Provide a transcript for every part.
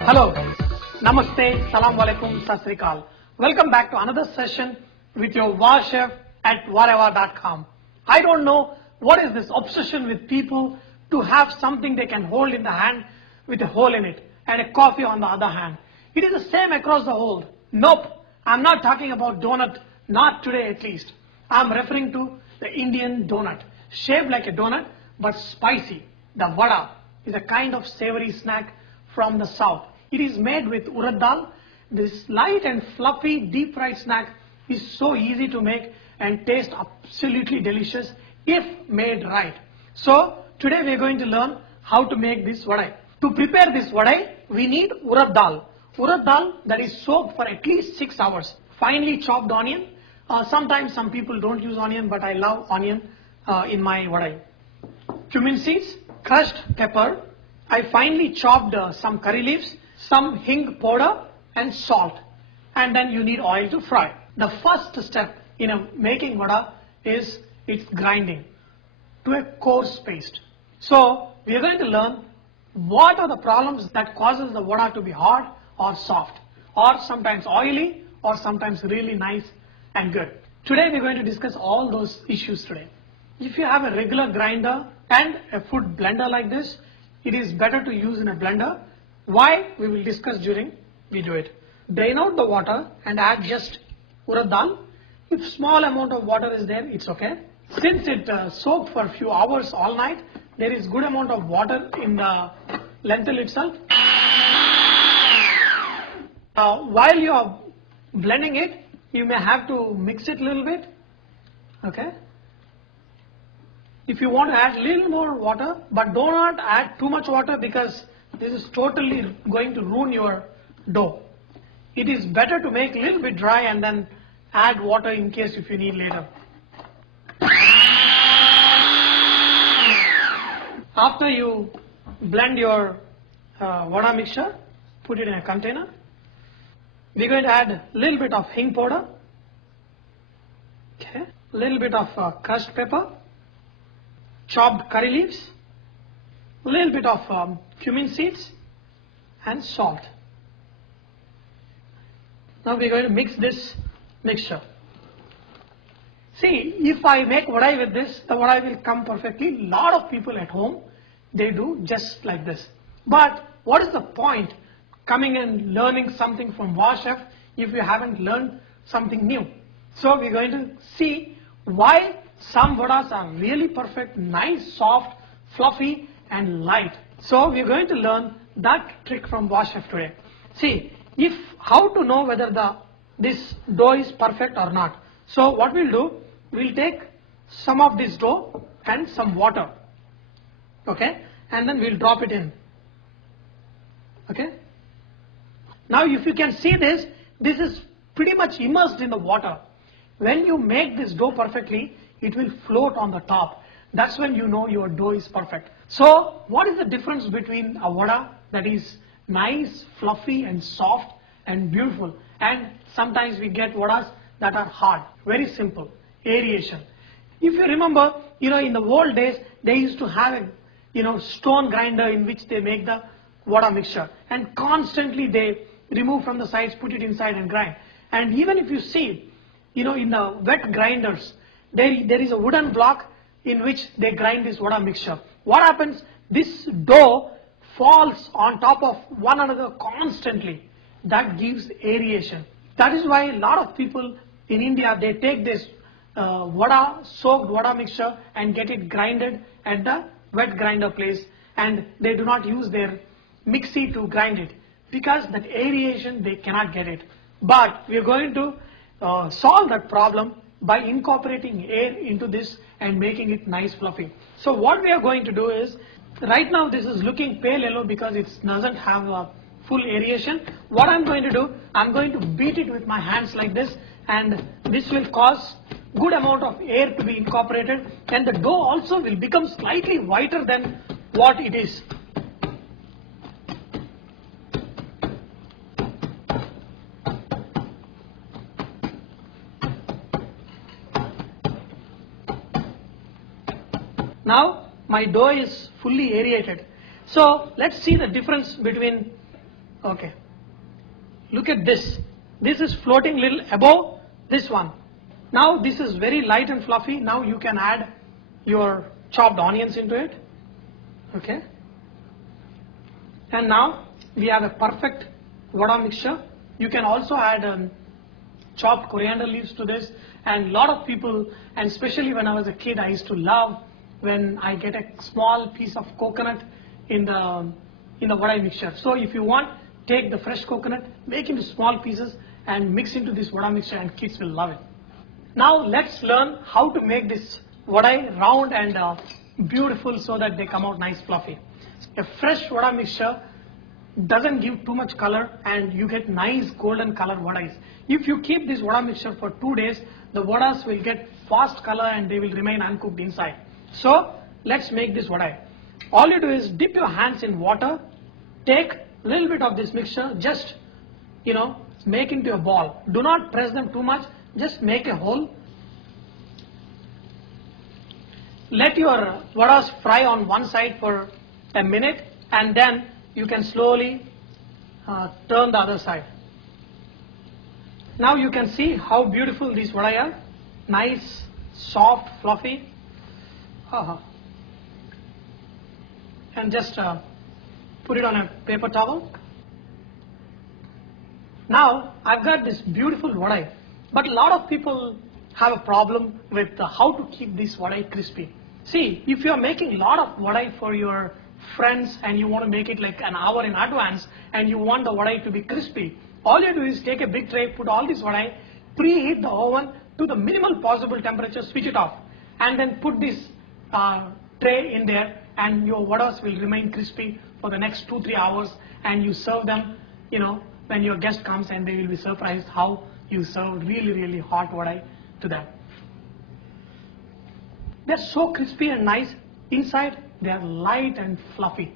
Hello guys, Namaste, Salam Alaikum, Sat Sri Akal. Welcome back to another session with your Wow Chef at whatever.com. I don't know what is this obsession with people to have something they can hold in the hand with a hole in it and a coffee on the other hand. It is the same across the world. Nope, I'm not talking about donut, not today at least. I'm referring to the Indian donut, shaped like a donut but spicy. The vada is a kind of savory snack from the south. It is made with urad dal. This light and fluffy deep fried snack is so easy to make and taste absolutely delicious if made right. So today we are going to learn how to make this vadai. To prepare this vadai, we need urad dal. Urad dal that is soaked for at least 6 hours. Finely chopped onion. Sometimes some people don't use onion, but I love onion in my vadai. Cumin seeds, crushed pepper. I finely chopped some curry leaves, some hing powder and salt. And then you need oil to fry. The first step in making vada is its grinding to a coarse paste. So we are going to learn what are the problems that causes the vada to be hard or soft, or sometimes oily, or sometimes really nice and good. Today we are going to discuss all those issues today. If you have a regular grinder and a food blender like this, it is better to use in a blender. Why? We will discuss during we do it. Drain out the water and add just urad dal. If small amount of water is there, it's okay. Since it soaked for a few hours all night, there is good amount of water in the lentil itself. While you are blending it, you may have to mix it a little bit. Okay. If you want to add a little more water, but do not add too much water because this is totally going to ruin your dough. It is better to make a little bit dry and then add water in case if you need later. After you blend your vada mixture, put it in a container. We're going to add a little bit of hing powder, okay, a little bit of crushed pepper, chopped curry leaves, a little bit of cumin seeds and salt. Now we're going to mix this mixture. See, if I make vadai with this, the vadai will come perfectly. A lot of people at home, they do just like this. But what is the point coming and learning something from Wow Chef if you haven't learned something new? So we're going to see why some vadas are really perfect, nice, soft, fluffy and light. So we're going to learn that trick from Wow Chef today. See, how to know whether this dough is perfect or not. So what we'll do, we'll take some of this dough and some water, okay, and then we'll drop it in, okay. Now if you can see this is pretty much immersed in the water. When you make this dough perfectly, it will float on the top. That's when you know your dough is perfect. So what is the difference between a vada that is nice, fluffy and soft and beautiful, and sometimes we get vadas that are hard? Very simple, aeration. If you remember, in the old days, they used to have a stone grinder in which they make the vada mixture, and constantly they remove from the sides, put it inside and grind. And even if you see, in the wet grinders, there is a wooden block in which they grind this vada mixture. What happens? This dough falls on top of one another constantly. That gives aeration. That is why a lot of people in India, they take this soaked vada mixture and get it grinded at the wet grinder place, and they do not use their mixie to grind it because that aeration they cannot get it. But we are going to solve that problem by incorporating air into this and making it nice fluffy. So what we are going to do is, right now this is looking pale yellow because it doesn't have a full aeration. What I'm going to do, I'm going to beat it with my hands like this, and this will cause good amount of air to be incorporated, and the dough also will become slightly whiter than what it is. Now my dough is fully aerated. So let's see the difference between, okay, look at this. This is floating little above this one. Now this is very light and fluffy. Now you can add your chopped onions into it. Okay. And now we have a perfect vada mixture. You can also add chopped coriander leaves to this. And a lot of people, and especially when I was a kid, I used to love when I get a small piece of coconut in the vada mixture. So if you want, take the fresh coconut, make into small pieces and mix into this vada mixture, and kids will love it. Now let's learn how to make this vada round and beautiful so that they come out nice fluffy. A fresh vada mixture doesn't give too much color and you get nice golden color vadas. If you keep this vada mixture for 2 days, the vadas will get fast color and they will remain uncooked inside. So let's make this vada. All you do is dip your hands in water, take a little bit of this mixture, just make into a ball. Do not press them too much, just make a hole. Let your vadas fry on one side for a minute and then you can slowly turn the other side. Now you can see how beautiful these vada are. Nice, soft, fluffy. And just put it on a paper towel. Now I've got this beautiful vada, but a lot of people have a problem with how to keep this vada crispy. See, if you are making a lot of vada for your friends and you want to make it like an hour in advance and you want the vada to be crispy, all you do is take a big tray, put all this vada, preheat the oven to the minimal possible temperature, switch it off, and then put this tray in there, and your vadas will remain crispy for the next 2-3 hours, and you serve them, when your guest comes, and they will be surprised how you serve really hot vada to them. They're so crispy and nice. Inside, they are light and fluffy.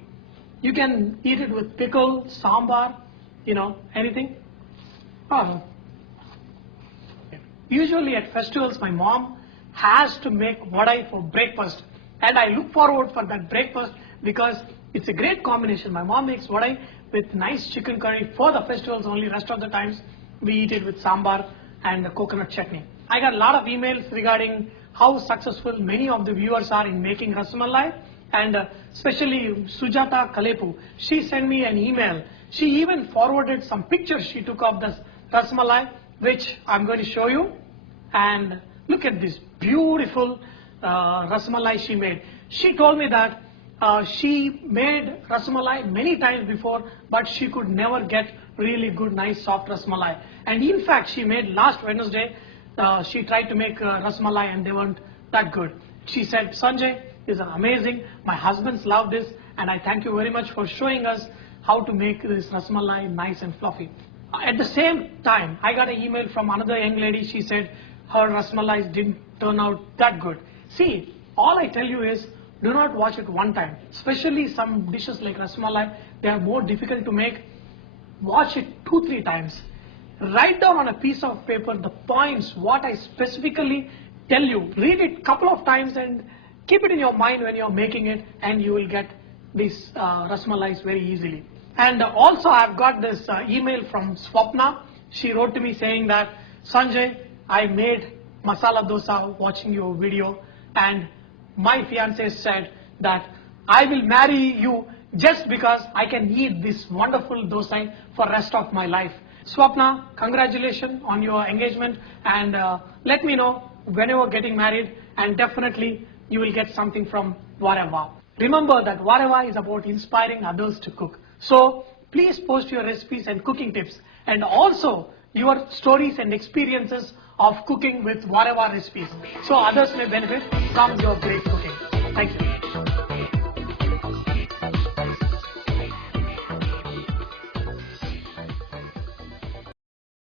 You can eat it with pickle, sambar, anything. Usually at festivals, my mom has to make vada for breakfast. And I look forward for that breakfast because it's a great combination. My mom makes vada with nice chicken curry for the festivals only. Rest of the times, we eat it with sambar and the coconut chutney. I got a lot of emails regarding how successful many of the viewers are in making rasmalai, and especially Sujata Kalepu. She sent me an email. She even forwarded some pictures she took of this rasmalai, which I'm going to show you. And look at this beautiful rasmalai she made. She told me that she made rasmalai many times before, but she could never get really good, nice, soft rasmalai. And in fact, she made last Wednesday, she tried to make rasmalai and they weren't that good. She said, Sanjay, this is amazing. My husbands love this, and I thank you very much for showing us how to make this rasmalai nice and fluffy. At the same time, I got an email from another young lady. She said her rasmalais didn't turn out that good. See, all I tell you is, do not watch it one time. Especially some dishes like rasmalai, they are more difficult to make. Watch it 2-3 times. Write down on a piece of paper the points, what I specifically tell you. Read it couple of times and keep it in your mind when you're making it, and you will get these rasmalais very easily. And also I've got this email from Swapna. She wrote to me saying that, Sanjay, I made masala dosa watching your video, and my fiance said that I will marry you just because I can eat this wonderful dosa for rest of my life. Swapna, congratulations on your engagement, and let me know when you are getting married, and definitely you will get something from Vareva. Remember that Vareva is about inspiring others to cook. So please post your recipes and cooking tips, and also your stories and experiences of cooking with Vareva recipes, so others may benefit from your great cooking. Thank you.